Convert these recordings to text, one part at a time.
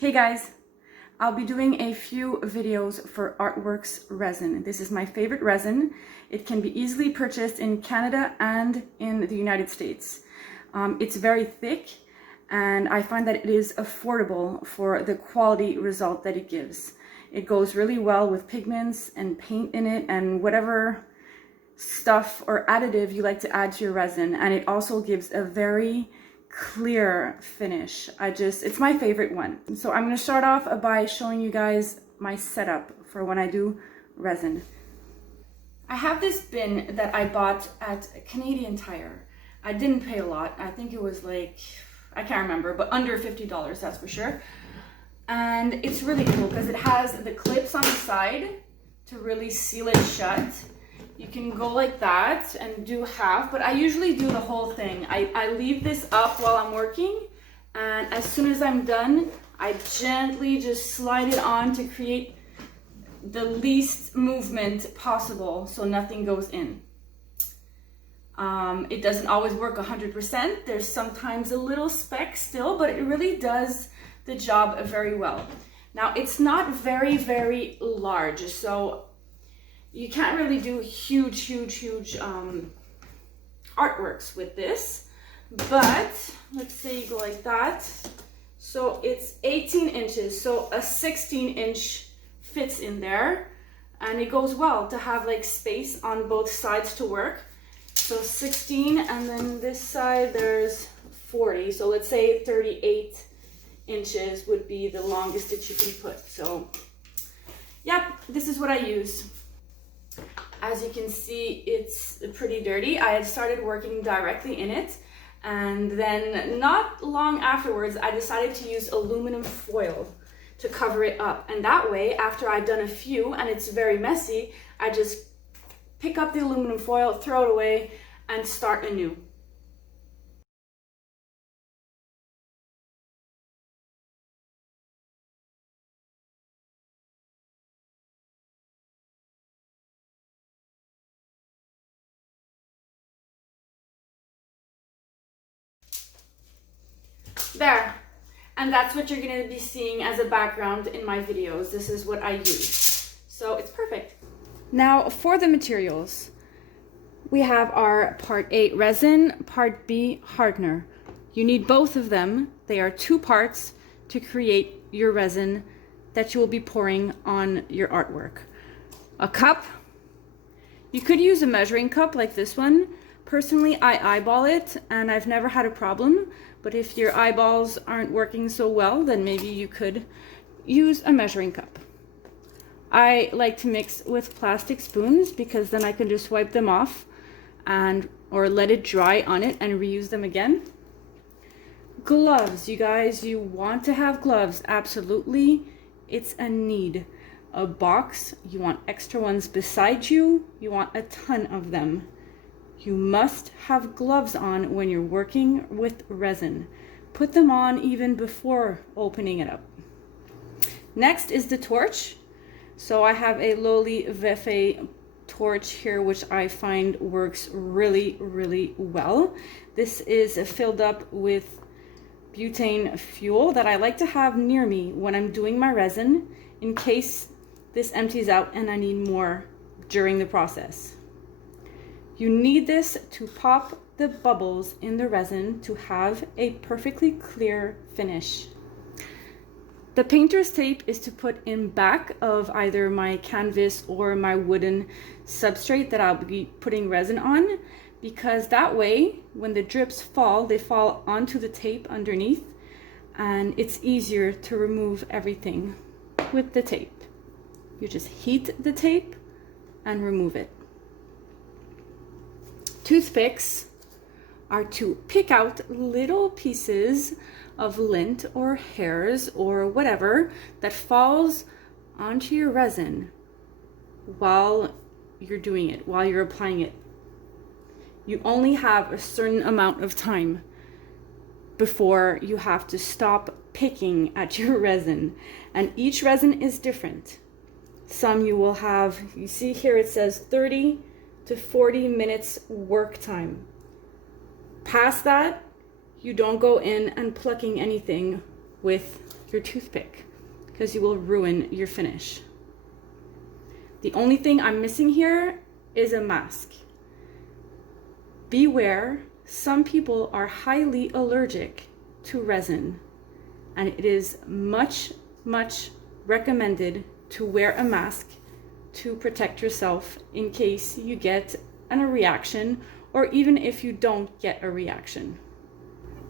Hey guys, I'll be doing a few videos for Artworks resin. This is my favorite resin. It can be easily purchased in Canada and in the United States. It's very thick and I find that it is affordable for the quality result that it gives. It goes really well with pigments and paint in it and whatever stuff or additive you like to add to your resin, and it also gives a very clear finish. It's my favorite one. So I'm going to start off by showing you guys my setup for when I do resin. I have this bin that I bought at Canadian Tire. I didn't pay a lot. I think it was like, I can't remember, but under $50, that's for sure. And it's really cool because it has the clips on the side to really seal it shut. You can go like that and do half, but I usually do the whole thing. I leave this up while I'm working, and as soon as I'm done, I gently just slide it on to create the least movement possible so nothing goes in. It doesn't always work 100%. There's sometimes a little speck still, but it really does the job very well. Now, it's not very, very large, so you can't really do huge artworks with this, but let's say you go like that. So it's 18 inches, so a 16-inch fits in there, and it goes well to have like space on both sides to work. So 16, and then this side there's 40, so let's say 38 inches would be the longest that you can put. So yeah, this is what I use. As you can see, it's pretty dirty. I had started working directly in it, and then not long afterwards, I decided to use aluminum foil to cover it up. And that way, after I'd done a few and it's very messy, I just pick up the aluminum foil, throw it away, and start anew. There, and that's what you're going to be seeing as a background in my videos. This is what I use, so it's perfect. Now for the materials, we have our part A resin, part B hardener. You need both of them. They are 2 parts to create your resin that you will be pouring on your artwork. A cup. You could use a measuring cup like this one. Personally, I eyeball it and I've never had a problem, but if your eyeballs aren't working so well, then maybe you could use a measuring cup. I like to mix with plastic spoons because then I can just wipe them off or let it dry on it and reuse them again. Gloves, you guys, you want to have gloves, absolutely. It's a need. A box, you want extra ones beside you, you want a ton of them. You must have gloves on when you're working with resin. Put them on even before opening it up. Next is the torch. So I have a MelyD torch here, which I find works really well. This is filled up with butane fuel that I like to have near me when I'm doing my resin in case this empties out and I need more during the process. You need this to pop the bubbles in the resin to have a perfectly clear finish. The painter's tape is to put in back of either my canvas or my wooden substrate that I'll be putting resin on, because that way when the drips fall, they fall onto the tape underneath, and it's easier to remove everything with the tape. You just heat the tape and remove it. Toothpicks are to pick out little pieces of lint or hairs or whatever that falls onto your resin while you're doing it, while you're applying it. You only have a certain amount of time before you have to stop picking at your resin, and each resin is different. Some you will have, you see here it says 30 to 40 minutes work time. Past that, you don't go in and plucking anything with your toothpick because you will ruin your finish. The only thing I'm missing here is a mask. Beware, some people are highly allergic to resin, and it is much recommended to wear a mask to protect yourself in case you get a reaction, or even if you don't get a reaction.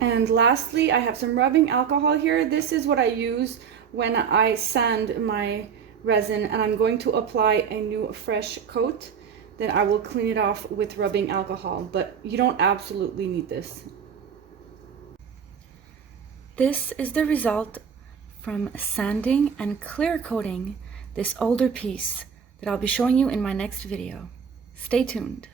And lastly, I have some rubbing alcohol here. This is what I use when I sand my resin and I'm going to apply a new fresh coat. Then I will clean it off with rubbing alcohol, but you don't absolutely need this. This is the result from sanding and clear coating this older piece that I'll be showing you in my next video. Stay tuned.